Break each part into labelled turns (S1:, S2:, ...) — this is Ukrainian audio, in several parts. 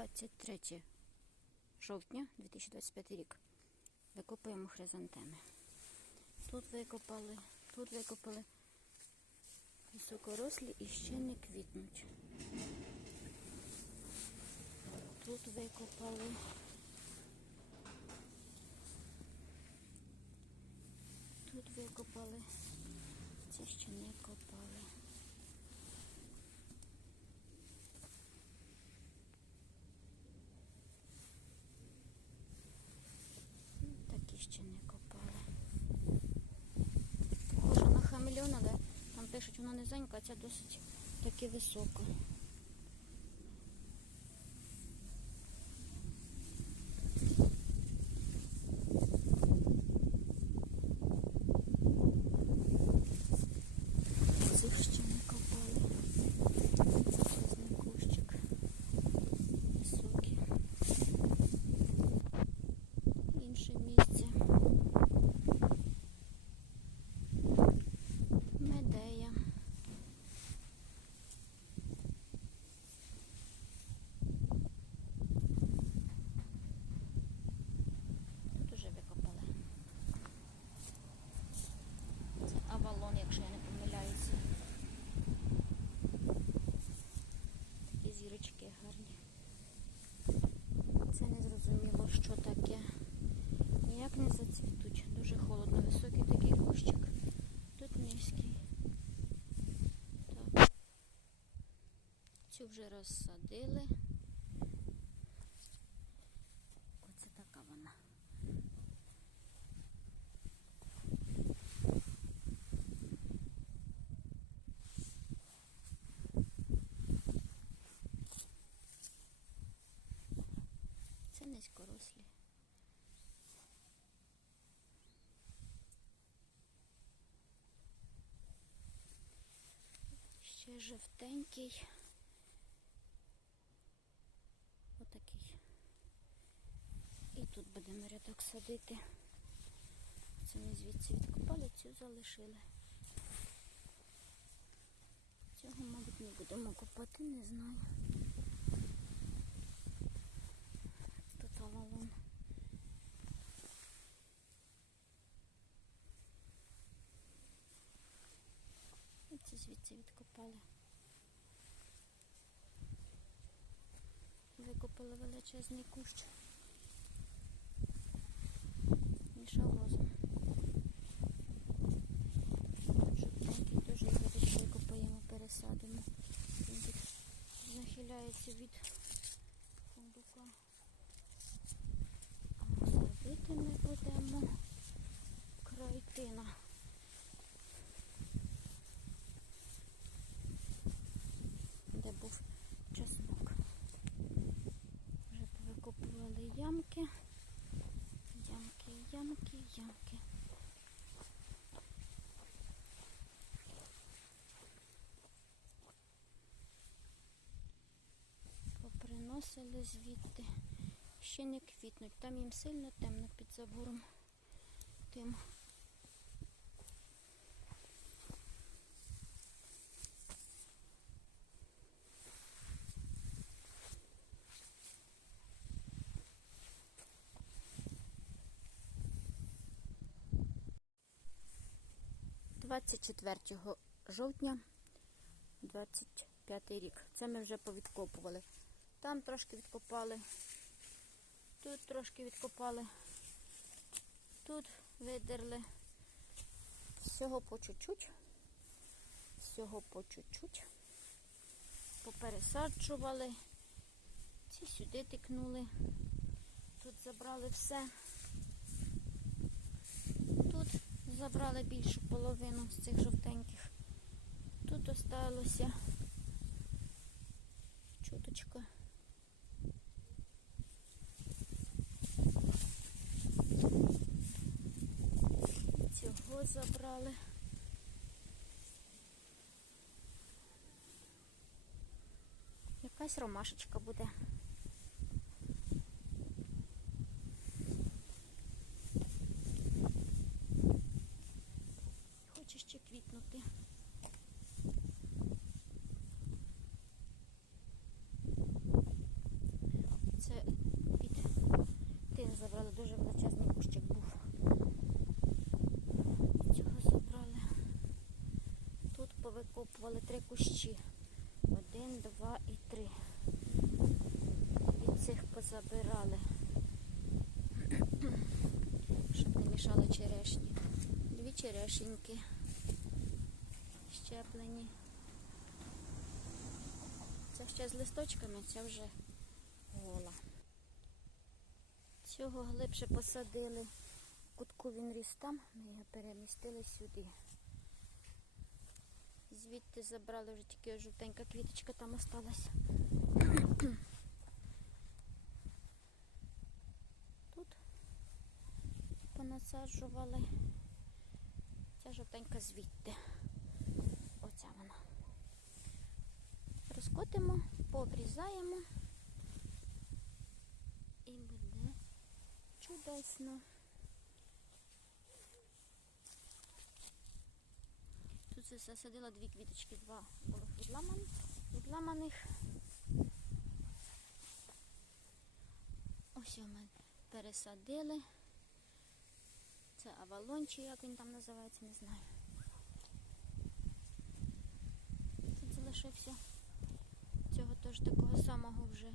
S1: 23 жовтня 2025 рік. Викопуємо хризантеми. Тут викопали, тут викопали високорослі і ще не квітнуть. Тут викопали. Тут викопали. Ці ще не копали. Ну, Такі ще не копали. Похоже на хамелеон, але там пишуть, вона низенька, а ця досить таки висока. Цих ще не копали. Величезний кущик. Високий. Інше місце. Медея. Тут уже викопали. Це авалон, якщо я не помиляюся. Такі зірочки гарні. Це не зрозуміло, що таке. Ніяк не зацвітуть. Дуже холодно, високий такий кущик. Тут низький. Так. Цю вже розсадили. Оце така вона. Це низькорослі. Ще жовтенький. Тут будемо рядок садити. Це ми звідси відкопали, цю залишили. Цього, мабуть, не будемо копати, не знаю. Тут авалон. І це звідси відкопали. Викопали величезний кущ. Мішалозом. Жовтенький теж його викопаємо, пересадимо. Він тут нахиляється від Поприносили звідти. Ще не квітнуть. Там їм сильно темно під забором. Тим. Двадцять четвертого жовтня 25 рік. Це ми вже повідкопували. Там трошки відкопали, тут трошки відкопали, тут видерли. Всього по чуть-чуть, всього по чуть-чуть. Попересаджували, ці сюди тикнули, тут забрали все. Тут забрали більшу половину з цих жовтеньких. Тут осталося чуточка. Цього забрали. Якась ромашечка буде. Хоче ще квітнути. Повикопували три кущі. Один, два і три. Від цих позабирали. Щоб не мішали черешні. Дві черешеньки. Щеплені. Це ще з листочками, це вже гола. Цього глибше посадили. Кутку він ріс там, ми його перемістили сюди. Звідти забрали вже тільки жовтенька квіточка там осталась. Тут понасаджували. Ця жовтенька звідти. Оця вона. Розкотимо, пообрізаємо і буде чудесно. Тут я засадила дві квіточки, два було відламаних. відламаних. Ось у мене пересадили. Це авалон, чи як він там називається, не знаю. Тут залишився. Цього теж такого самого вже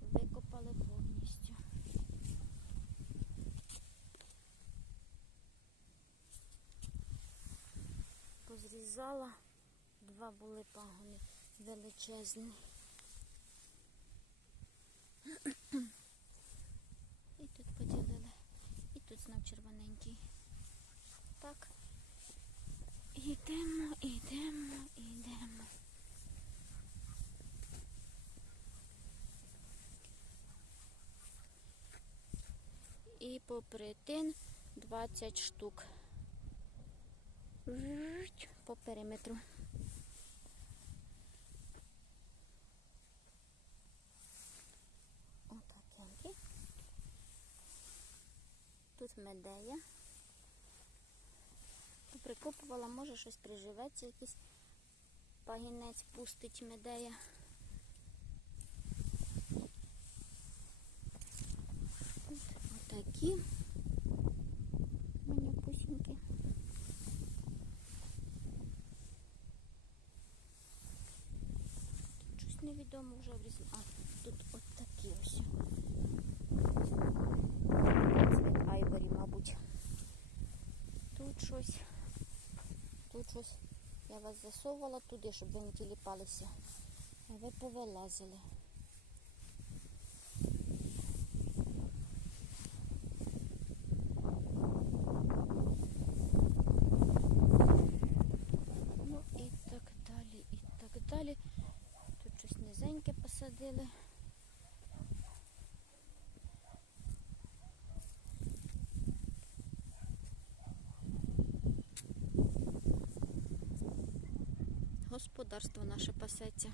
S1: викопали повністю. Позрізала, два були пагони величезні. І тут поділили. І тут знов червоненький. Так. Ідемо, ідемо, ідемо. І попри тин 20 штук. Жуть По периметру. Отакенький. Тут медея. Прикопувала, може щось приживеться, якийсь пагінець пустить медея. Тут отакі манюпусінькі. Тут щось вже обрізано. А, тут от такі ось. Це айворі, мабуть. Тут щось. Тут щось. Я вас засовувала туди, щоб ви не тіліпалися. А ви повилазили. Ну і так далі, і так далі. Тут щось низеньке посадили. Господарство наше пасеться.